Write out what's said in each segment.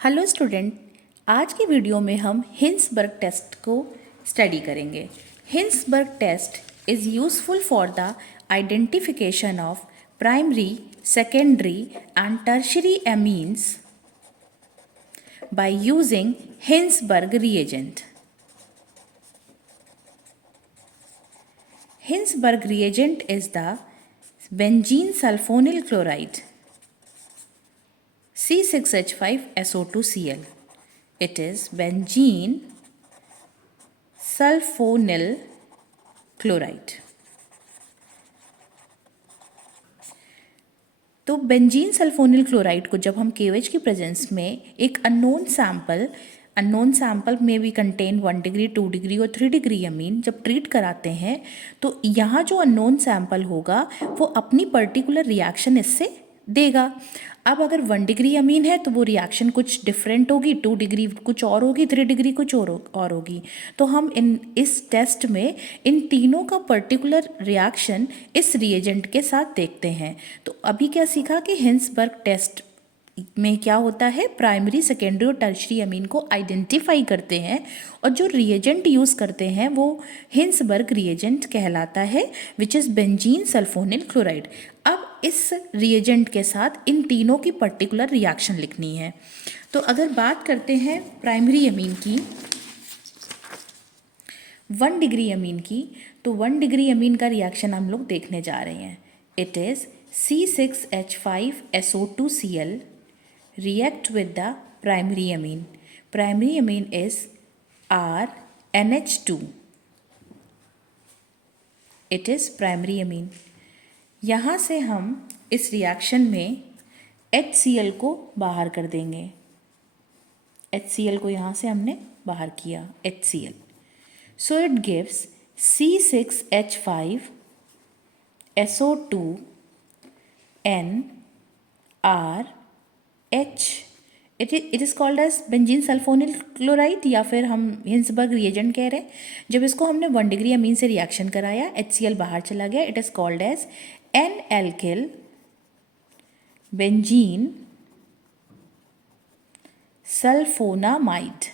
Hello student, आज की video में हम हिंसबर्ग टेस्ट को स्टडी करेंगे। Hinsberg test is useful for the identification of primary, secondary and tertiary amines by using Hinsberg reagent. Hinsberg reagent is the benzene sulfonyl chloride C6H5SO2Cl. It is benzene sulfonyl chloride. तो benzene sulphonyl chloride को जब हम KOH की presence में एक unknown sample में भी contain 1 degree 2 degree और 3 डिग्री अमीन जब ट्रीट कराते हैं तो यहाँ जो अननोन सैंपल होगा वो अपनी पर्टिकुलर रिएक्शन इससे देगा। अब अगर 1 डिग्री अमीन है तो वो रिएक्शन कुछ डिफरेंट होगी, 2 डिग्री कुछ और होगी, 3 डिग्री कुछ और होगी। तो हम इस टेस्ट में इन तीनों का पर्टिकुलर रिएक्शन इस रिएजेंट के साथ देखते हैं। तो अभी क्या सीखा कि हिंसबर्ग टेस्ट में क्या होता है, प्राइमरी, सेकेंडरी और टर्शियरी अमीन को आइडेंटिफाई करते हैं और जो रिएजेंट यूज़ करते हैं वो हिंसबर्ग रिएजेंट कहलाता है, which is benzene sulphonyl chloride. अब इस रिएजेंट के साथ इन तीनों की पर्टिकुलर रिएक्शन लिखनी है। तो अगर बात करते हैं प्राइमरी अमीन की, 1 डिग्री अमीन की, तो 1 डिग्री अमीन का रिएक्शन हम लोग देखने जा रहे हैं। It is C6H5SO2Cl react with the primary amine. Primary amine is RNH2. It is primary amine. यहाँ से हम इस रिएक्शन में HCl को बाहर कर देंगे। HCl को यहाँ से हमने बाहर किया, HCl. So it gives C6H5SO2NRH. It is called as benzene sulphonyl chloride या फिर हम हिंसबर्ग रिएजेंट कह रहे हैं। जब इसको हमने 1 डिग्री अमीन से रिएक्शन कराया, HCl बाहर चला गया, it is called as N-alkyl benzene sulphonamide.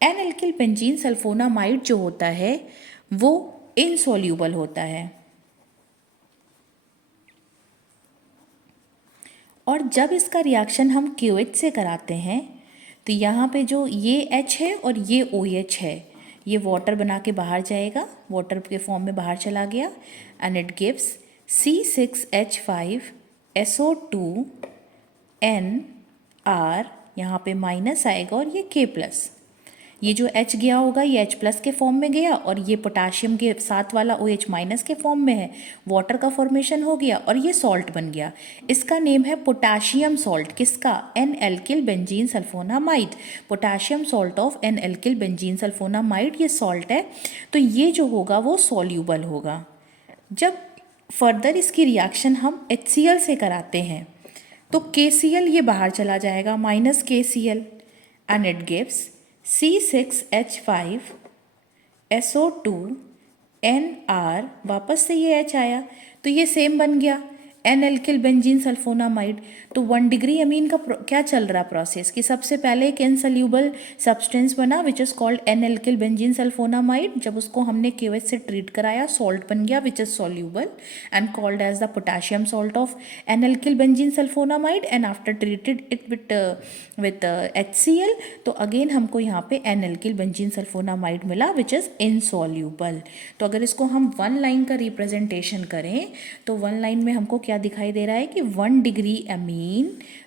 N-alkyl benzene sulphonamide जो होता है वो इनसोल्यूबल होता है और जब इसका रिएक्शन हम KOH से कराते हैं तो यहाँ पे जो ये H है और ये OH है, ये वाटर बना के बाहर जाएगा, वाटर के फॉर्म में बाहर चला गया एंड इट गिव्स C6H5SO2NR, यहाँ पे माइनस आएगा और ये K+। ये जो H गया होगा ये H+ के फॉर्म में गया और ये पोटाशियम के साथ वाला OH माइनस के फॉर्म में है, वाटर का फॉर्मेशन हो गया और ये सॉल्ट बन गया। इसका नेम है पोटाशियम सॉल्ट। किसका? N-alkyl benzene sulphonamide. Potassium salt of N-alkyl benzene sulphonamide ये सॉल्ट है। तो ये जो होगा वो सॉल्यूबल होगा। जब फर्दर इसकी रिएक्शन हम HCl से कराते हैं तो KCl ये बाहर चला जाएगा, minus KCl and it gives C6H5SO2NR, वापस से ये H आया तो ये सेम बन गया N-alkyl बेंजीन सल्फोनामाइड। तो 1 डिग्री अमीन का क्या चल रहा प्रोसेस कि सबसे पहले एक इनसोल्यूबल सब्सटेंस बना which is called N-alkyl benzene sulphonamide. जब उसको हमने KOH से ट्रीट कराया, सॉल्ट बन गया which is soluble and called as the potassium salt of N-alkyl benzene sulphonamide and after treated it with HCl तो अगेन हमको यहाँ पे N-alkyl बेंजीन सल्फोनामाइड मिला विच इज़ इनसोल्यूबल। तो अगर इसको हम 1 लाइन का रिप्रेजेंटेशन करें तो 1 लाइन में हमको क्या दिखाई दे रहा है कि 1 degree amine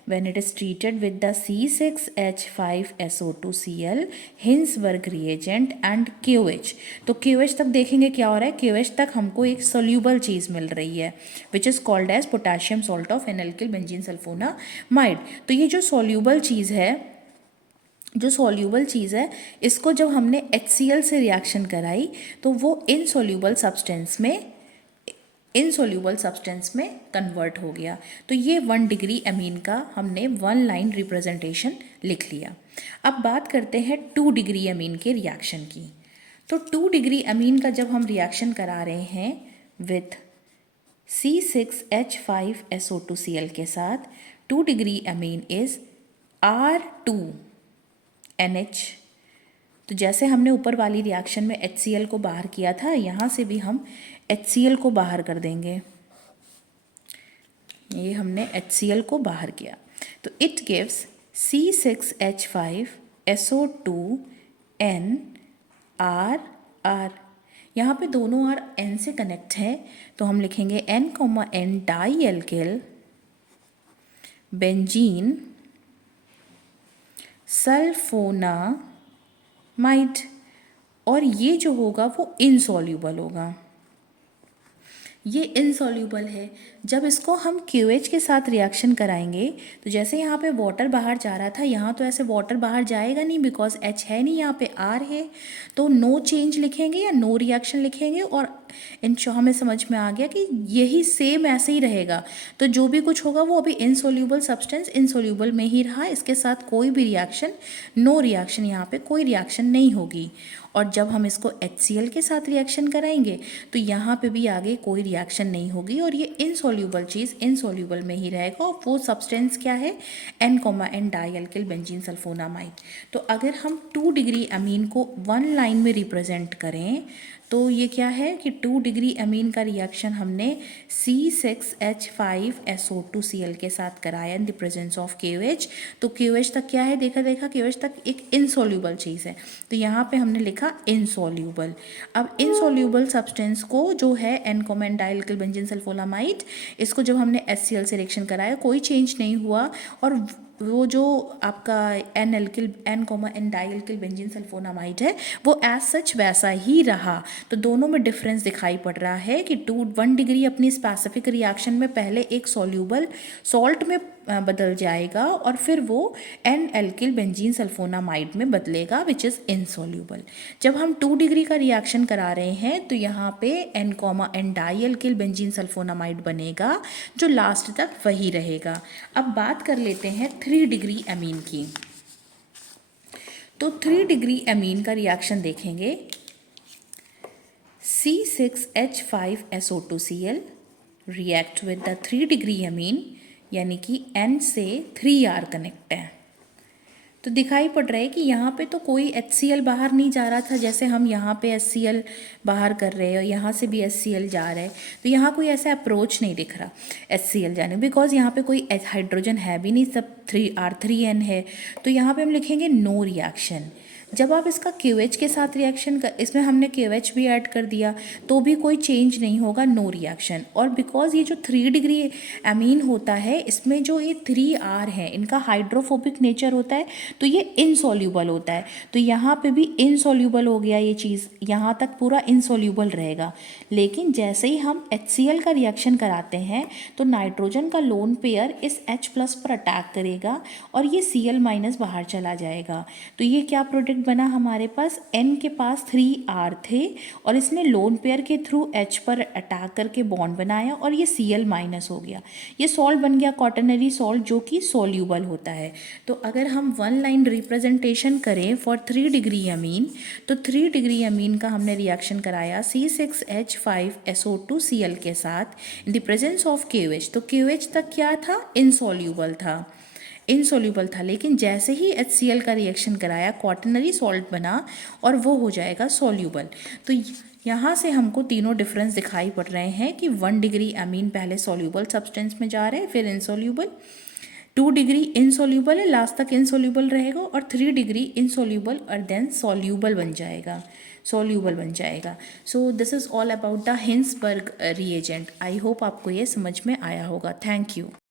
when it is treated with the C6H5SO2Cl Hinsberg reagent and KOH। तो KOH तक देखेंगे क्या हो रहा है, KOH तक हमको एक सोल्यूबल चीज़ मिल रही है which is called as potassium salt of N-alkyl benzene sulphonamide. तो ये जो सोल्यूबल चीज़ है इसको जब हमने HCl से रिएक्शन कराई तो वो इनसोल्यूबल सब्सटेंस में कन्वर्ट हो गया। तो ये 1 डिग्री अमीन का हमने 1 लाइन रिप्रेजेंटेशन लिख लिया। अब बात करते हैं 2 डिग्री अमीन के रिएक्शन की। तो 2 डिग्री अमीन का जब हम रिएक्शन करा रहे हैं विथ C6H5SO2Cl के साथ 2 डिग्री अमीन इज़ R2NH। तो जैसे हमने ऊपर वाली रिएक्शन में HCl को बाहर किया था, यहाँ से भी हम HCl को बाहर कर देंगे। ये हमने HCl को बाहर किया, तो इट गिव्स C6H5SO2NR। यहाँ पे दोनों R N से कनेक्ट है, तो हम लिखेंगे N, dialkyl benzene sulphonamide, और ये जो होगा वो इनसॉल्यूबल होगा, ये इनसॉल्यूबल है। जब इसको हम QH के साथ रिएक्शन कराएंगे, तो जैसे यहाँ पे वाटर बाहर जा रहा था, यहाँ तो ऐसे वाटर बाहर जाएगा नहीं, बिकॉज H है नहीं, यहाँ पे R है, तो नो चेंज लिखेंगे या नो रिएक्शन लिखेंगे, और हमें समझ में आ गया कि यही सेम ऐसे ही रहेगा। तो जो भी कुछ होगा वो अभी इनसॉल्यूबल सब्सटेंस इनसॉल्यूबल में ही रहा, इसके साथ कोई भी रिएक्शन, नो रिएक्शन, यहाँ पे कोई रिएक्शन नहीं होगी। और जब हम इसको HCl के साथ रिएक्शन कराएंगे, तो यहाँ पे भी आगे कोई रिएक्शन नहीं होगी, और ये इनसॉल्यूबल चीज़ इनसॉल्यूबल में ही रहेगा। और वो सब्सटेंस क्या है, N, dialkyl benzene sulphonamide. तो अगर हम 2 डिग्री अमीन को 1 लाइन में रिप्रेजेंट करें, तो ये क्या है कि 2 डिग्री अमीन का रिएक्शन हमने C6H5SO2Cl के साथ कराया in the presence of KOH। तो KOH तक क्या है, देखा KOH तक एक इनसॉल्यूबल चीज़ है, तो यहाँ पे हमने लिखा इनसॉल्यूबल। अब इनसॉल्यूबल सब्सटेंस को जो है N, डाइल्किल बेंजीन सल्फोनामाइड, इसको जब हमने HCl से रिएक्शन कराया कोई चेंज नहीं हुआ, और वो जो आपका N, डाइल्किल बेंजीन सल्फोनामाइड है वो एज सच वैसा ही रहा। तो दोनों में डिफरेंस दिखाई पड़ रहा है कि 1 डिग्री अपनी स्पेसिफिक रिएक्शन में पहले एक सॉल्यूबल सॉल्ट में बदल जाएगा, और फिर वो N एल्किल बेंजीन सल्फोनामाइड में बदलेगा, विच इज़ इनसॉल्यूबल। जब हम 2 डिग्री का रिएक्शन करा रहे हैं, तो यहाँ पे N, dialkyl benzene sulphonamide बनेगा, जो लास्ट तक वही रहेगा। अब बात कर लेते हैं 3 डिग्री अमीन की। तो 3 डिग्री अमीन का रिएक्शन देखेंगे, C6H5SO2Cl react with the 3 degree amine, यानी कि N से 3R कनेक्ट है। तो दिखाई पड़ रहा है कि यहाँ पे तो कोई HCl बाहर नहीं जा रहा था, जैसे हम यहाँ पे HCl बाहर कर रहे हैं और यहाँ से भी HCl जा रहा है, तो यहाँ कोई ऐसा अप्रोच नहीं दिख रहा HCl जाने, बिकॉज यहाँ पे कोई हाइड्रोजन है भी नहीं, सब R3N है। तो यहाँ पे हम लिखेंगे नो रिएक्शन। जब आप इसका KOH के साथ रिएक्शन कर, इसमें हमने KOH भी ऐड कर दिया, तो भी कोई चेंज नहीं होगा, नो रिएक्शन। और बिकॉज ये जो 3 डिग्री अमीन होता है, इसमें जो ये 3R है, इनका हाइड्रोफोबिक नेचर होता है, तो ये इनसॉल्यूबल होता है। तो यहाँ पे भी इनसॉल्यूबल हो गया ये चीज़, यहाँ तक पूरा इनसॉल्यूबल रहेगा। लेकिन जैसे ही हम HCl का रिएक्शन कराते हैं, तो नाइट्रोजन का लोन पेयर इस H+ पर अटैक करेगा, और ये Cl- बाहर चला जाएगा। तो ये क्या प्रोडक्ट बना हमारे पास, N के पास 3R थे, और इसने लोन पेयर के थ्रू H पर अटैक करके बॉन्ड बनाया, और ये Cl- हो गया। ये सॉल्ट बन गया, क्वाटरनरी सॉल्ट, जो कि सॉल्यूबल होता है। तो अगर हम 1 लाइन रिप्रेजेंटेशन करें फॉर 3 डिग्री अमीन, तो 3 डिग्री अमीन का हमने रिएक्शन कराया C6H5SO2Cl के साथ in the presence of KOH। तो KOH तक क्या था, इनसॉल्यूबल था, लेकिन जैसे ही HCl का रिएक्शन कराया, क्वाटरनरी सॉल्ट बना, और वो हो जाएगा सॉल्यूबल। तो यहाँ से हमको तीनों डिफरेंस दिखाई पड़ रहे हैं कि 1 डिग्री अमीन पहले सॉल्यूबल सब्सटेंस में जा रहे हैं, फिर इनसॉल्यूबल, 2 डिग्री इनसॉल्यूबल है, लास्ट तक इनसॉल्यूबल रहेगा, और 3 डिग्री इनसॉल्यूबल और देन सॉल्यूबल बन जाएगा। So this is all about the Hinsberg reagent. I hope आपको ये समझ में आया होगा। Thank you.